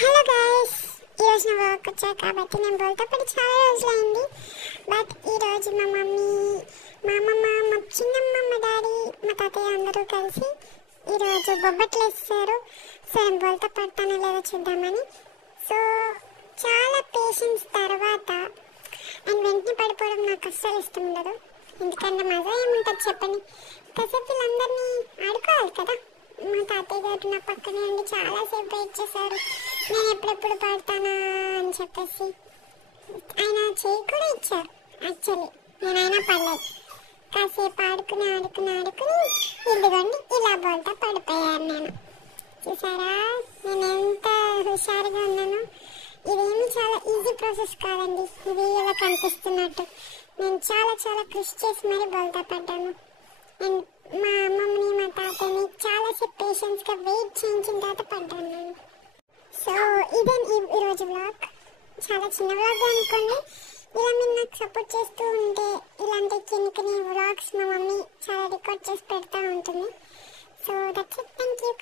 Hello guys, ఈరోజు నా work వచ్చా కాబట్టి నేను బోల్తా పడి చాలా రోజులైంది. బట్ ఈరోజు మా మమ్మీ, మా అమ్మమ్మ, మా చిన్నమ్మ, మా డాడీ, మా తాతయ్య అందరూ కలిసి ఈరోజు బొబ్బట్లు వేస్తారు. సో నేను బోల్తా పడతానో లేదో చూద్దామని. సో చాలా పేషెన్స్ తర్వాత అండ్ వెంటనే పడిపోవడం నాకు అస్సలు ఇష్టం ఉండదు. ఎందుకంటే మజా ఏముంటుంది చెప్పండి. కాసేపు వీళ్ళందరినీ ఆడుకోవాలి కదా. మా తాతయ్య గారు నా పక్కనే ఉండి చాలాసేపు వెయిట్ చేశారు, నేను ఎప్పుడెప్పుడు పాడతానా అని చెప్పేసి. ఆయన చేయి కూడా ఇచ్చారు. యాక్చువల్లీ నేనైనా పడలేదు. కాసేపు ఆడుకుని ఇదిగోండి ఇలా బోల్తా పడిపోయాను నేను. చూసారా నేను ఎంత హుషారుగా ఉన్నాను. ఇదేమి చాలా ఈజీ ప్రాసెస్ కాదండి, ఇది ఇలా కనిపిస్తున్నట్టు. నేను చాలా చాలా కృషి చేసి మరీ బోల్తా పడ్డాను. అండ్ మా అమ్మమ్మని, మా తాతని చాలాసేపు పేషెన్స్గా వెయిట్ చేయించిన తర్వాత పడ్డాను నేను. సో ఇదే ఈరోజు వ్లాగ్. చాలా చిన్న వ్లాగ్ అనుకోండి. ఇలా మీరు నాకు సపోర్ట్ చేస్తూ ఉంటే ఇలాంటి చిన్న వ్లాగ్స్ మా మమ్మీ చాలా రికార్డ్ చేసి పెడతా ఉంటుంది. So that's it. Thank you.